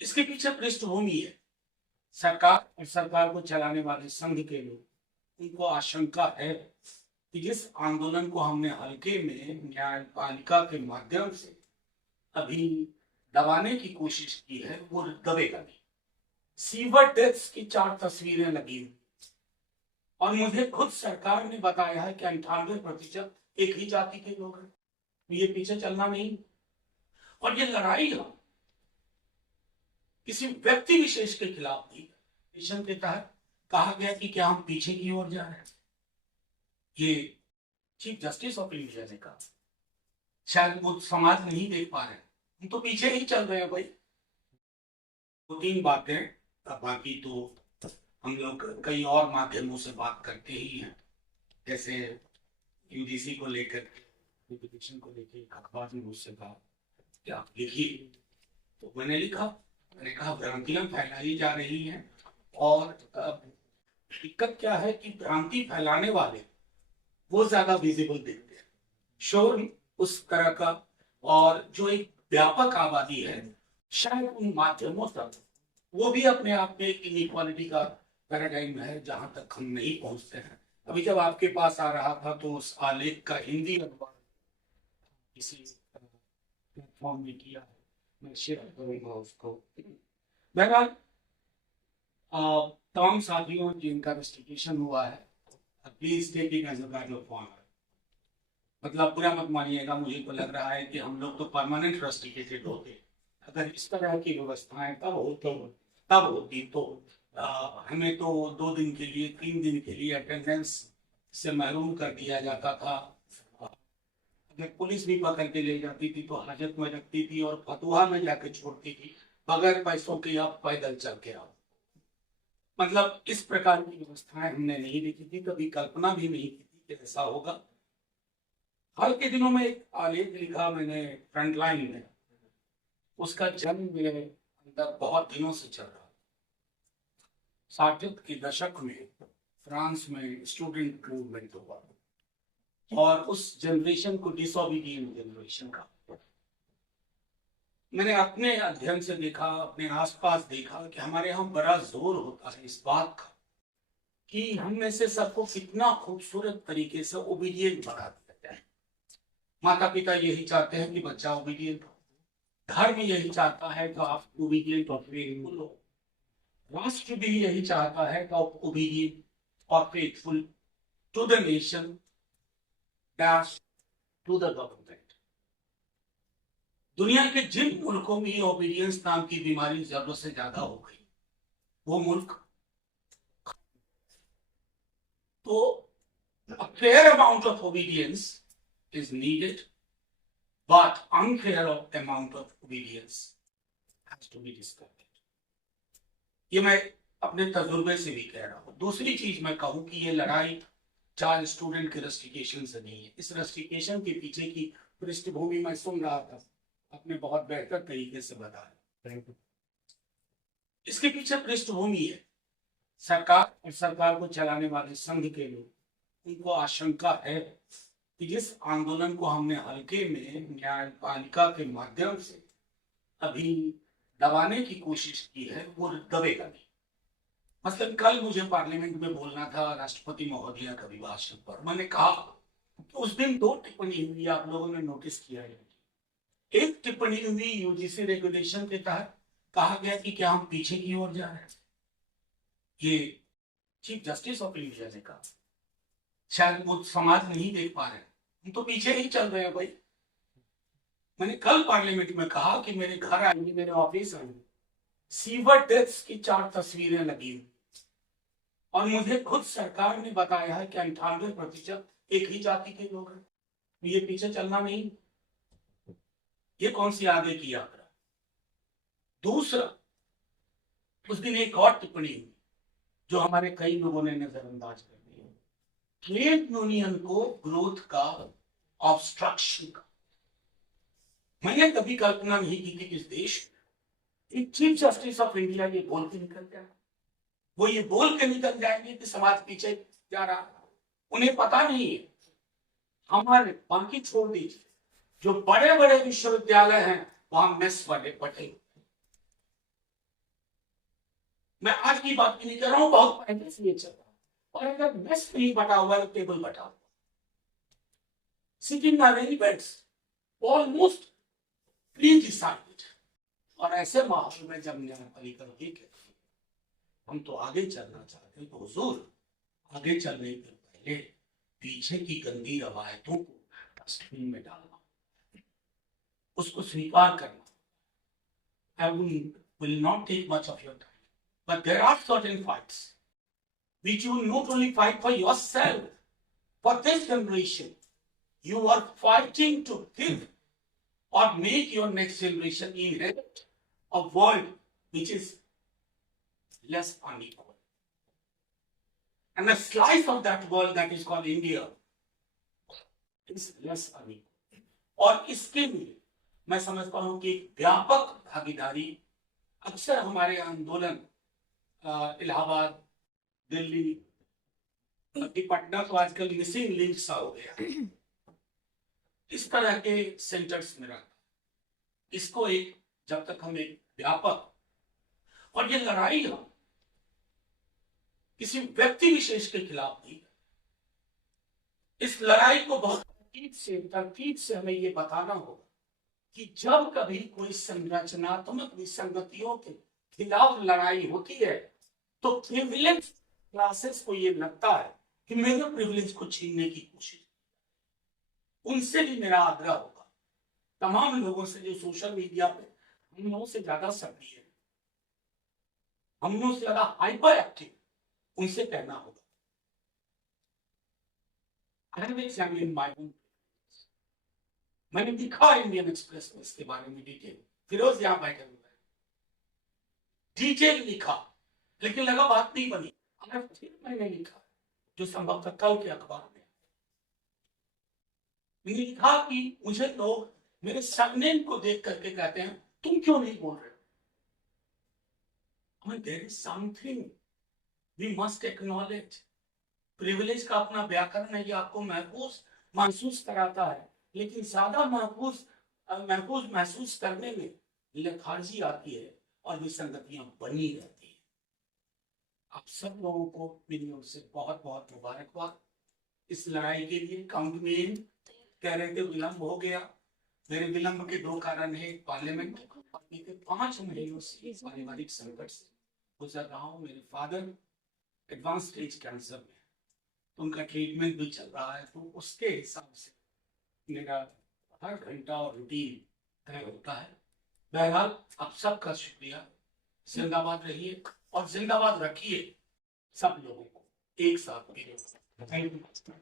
इसके पीछे पृष्ठभूमि है सरकार और सरकार को चलाने वाले संघ के लोग। उनको आशंका है कि जिस आंदोलन को हमने हल्के में न्यायपालिका के माध्यम से अभी दबाने की कोशिश की है वो दबेगा नहीं। सीवर डेथ्स की 4 तस्वीरें लगी हुई और मुझे खुद सरकार ने बताया है कि 98% एक ही जाति के लोग हैं। ये पीछे चलना नहीं। और ये लड़ाई हम किसी व्यक्ति विशेष के खिलाफ नहीं। मिशन के तहत कहा गया कि क्या हम पीछे की ओर जा रहे हैं। ये चीफ जस्टिस ऑफ इंडिया ने कहा। शायद वो समाज नहीं देख पा रहे, हम तो पीछे ही चल रहे हैं भाई। 2-3 बातें, बाकी तो हम लोग कई और माध्यमों से बात करते ही हैं। जैसे यूजीसी को लेकर पिटीशन को लेकर अखबार ने मुझसे कहा कि आप लिखिए, तो मैंने कहा भ्रांतियां फैलाई जा रही हैं और दिक्कत क्या है कि भ्रांति फैलाने वाले वो ज्यादा विजिबल दिखते हैं, शोर उस तरह का, और जो एक व्यापक आबादी है शायद उन माध्यमों तक वो भी अपने आप में इनइक्वालिटी का पैराडाइम है जहां तक हम नहीं पहुंचते हैं। अभी जब आपके पास आ रहा था तो उस आलेख का हिंदी अनुवाद किसी प्लेटफॉर्म में किया है, मैं शेयर करूंगा उसको। बहरहाल तमाम साथियों जिनका रजिस्ट्रेशन हुआ है, please take it as a bad of honour. मतलब बुरा मत मानिएगा, मुझे तो लग रहा है कि हम लोग तो परमानेंट रजिस्ट्रेटेड होते। अगर इस तरह की व्यवस्थाएं तब होती तो हमें तो 2 दिन के लिए 3 दिन के लिए अटेंडेंस से महरूम कर दिया जाता था। अगर पुलिस भी पकड़ के ले जाती थी तो हाजत में रखती थी और फतुहा में जाके छोड़ती थी, बगैर पैसों के आप पैदल चल के आओ। मतलब इस प्रकार की व्यवस्थाएं हमने नहीं देखी थी, कभी कल्पना भी नहीं की थी कि ऐसा होगा। हाल के दिनों में एक आलेख लिखा मैंने फ्रंटलाइन में, उसका जन्म मेरे अंदर बहुत दिनों से चल रहा। 60 के दशक में फ्रांस में स्टूडेंट मूवमेंट हुआ और उस जनरेशन को डिसोबीडिएंट जनरेशन का मैंने अपने अध्ययन से देखा, अपने आसपास देखा कि हमारे यहाँ बड़ा जोर होता है इस बात का कि हम में से सबको कितना खूबसूरत तरीके से ओबीडिएंट बना दिया जाए। माता पिता यही चाहते हैं कि बच्चा ओबीडिएंट हो, धर्म यही चाहता है कि आप ओबीडिएंट और फेथफुल हो, राष्ट्र भी यही चाहता है कि आप ओबीडिएंट और faithful to the nation dash to the government. दुनिया के जिन मुल्कों में ओबीडियंस नाम की बीमारी जरूरत से ज्यादा हो गई वो मुल्क तो a fair amount of obedience is needed, but unfair amount of obedience has to be discarded. ये मैं अपने तजुर्बे से भी कह रहा हूँ। दूसरी चीज मैं कहूँ कि ये लड़ाई चाइल्ड स्टूडेंट के रस्टिकेशन से नहीं है। इस रस्टिकेशन के पीछे की पृष्ठभूमि मैं सुन रहा था, आपने बहुत बेहतर तरीके से बताया। इसके पीछे पृष्ठभूमि है सरकार और सरकार को चलाने वाले संघ के लोग। उनको आशंका है कि जिस आंदोलन को हमने हल्के में न्यायपालिका के माध्यम से अभी दबाने की कोशिश की है वो दबेगा नहीं। मसलन कल मुझे पार्लियामेंट में बोलना था राष्ट्रपति महोदया के अभिभाषण पर। मैंने कहा कि उस दिन 2 टिप्पणी हुई, आप लोगों ने नोटिस किया है। एक टिप्पणी हुई यूजीसी रेगुलेशन के तहत, कहा गया कि क्या हम पीछे की ओर जा रहे हैं। ये चीफ जस्टिस ऑफ इंडिया ने कहा। शायद वो समाज नहीं देख पा रहे, हम तो पीछे ही चल रहे हैं भाई। मैंने कल पार्लियामेंट में कहा कि मेरे घर आएंगे, मेरे ऑफिस आएंगे, सीवर डेथ्स की 4 तस्वीरें लगी हुई और मुझे खुद सरकार ने बताया है कि 98% एक ही जाति के लोग हैं। ये पीछे चलना नहीं। ये कौन सी आगे की यात्रा। दूसरा, उस दिन एक और टिप्पणी हुई जो हमारे कई लोगों ने नजरअंदाज कर दी। ट्रेड यूनियन को ग्रोथ का ऑब्स्ट्रक्शन का मैंने कभी कल्पना नहीं की थी कि इस देश में चीफ जस्टिस ऑफ इंडिया ये बोल के निकल जाए। वो ये बोल के निकल जाएंगे कि समाज पीछे जा रहा है। उन्हें पता नहीं है। हमारे बाकी छोड़ दीजिए, जो बड़े बड़े विश्वविद्यालय हैं वहां मेस वाले पटे, मैं आज की बात भी नहीं कर रहा हूं, बहुत पहले से ये चल रहा है। और अगर मेस नहीं बटा हुआ है, टेबल बटा हुआ, sitting arrangements almost pre decided. और ऐसे माहौल में जब न्यायपालिका ये कहती है हम तो आगे चलना चाहते हैं, तो हुजूर आगे चलने के पहले पीछे की गंदी रवायतों को डस्टबिन में डालना, उसको स्वीकार करना। I will not take much of your time, but there are certain fights which you not only fight for yourself, for this generation, you are fighting to give or make your next generation inherit a world which is less unequal. And a slice of that world that is called India is less unequal. और इसके लिए मैं समझता हूं कि व्यापक भागीदारी, अक्सर हमारे आंदोलन इलाहाबाद, दिल्ली, पटना तो आजकल मिसिंग लिंक सा हो गया, इस तरह के सेंटर्स में रहता, इसको एक जब तक हम एक व्यापक, और ये लड़ाई हम किसी व्यक्ति विशेष के खिलाफ नहीं, इस लड़ाई को बहुत तरतीब से हमें ये बताना होगा कि जब कभी कोई संरचनात्मक विसंगतियों के खिलाफ लड़ाई होती है तो प्रिविलेज क्लासेस को ये लगता है कि मेरे प्रिविलेज को छीनने की कोशिश। उनसे भी मेरा आग्रह होगा, तमाम लोगों से जो सोशल मीडिया पे हम लोगों से ज्यादा सक्रिय है, हम लोगों से ज्यादा हाइपर एक्टिव, उनसे कहना होगा मैंने लिखा इंडियन एक्सप्रेस में इसके बारे में डिटेल, फिरोज यहां बैठे हुए हैं, डिटेल लिखा, लेकिन लगा बात नहीं बनी। फिर मैंने लिखा जो संभवतः कल के अखबार में मैंने लिखा कि मुझे लोग मेरे सरनेम को देख करके कहते हैं तुम क्यों नहीं बोल रहे हो। There is something we must acknowledge. Privilege का अपना व्याकरण है, ये आपको महसूस कराता है, लेकिन ज्यादा महसूस करने में लेथार्जी आती है और विसंगतियां बनी रहती है। आप सब लोगों को मेरी ओर से बहुत बहुत मुबारकबाद इस लड़ाई के लिए। काउंट में कह रहे थे विलंब हो गया, मेरे विलंब के दो कारण है, पार्लियामेंट और बीते 5 महीनों से पारिवारिक संकट से गुजर रहा हूँ। मेरे फादर एडवांस स्टेज कैंसर में, उनका ट्रीटमेंट भी चल रहा है, तो उसके हिसाब से मेरा हर घंटा और रूटीन तय होता है। बहरहाल आप सबका शुक्रिया, जिंदाबाद रहिए और जिंदाबाद रखिए सब लोगों को एक साथ। Thank you.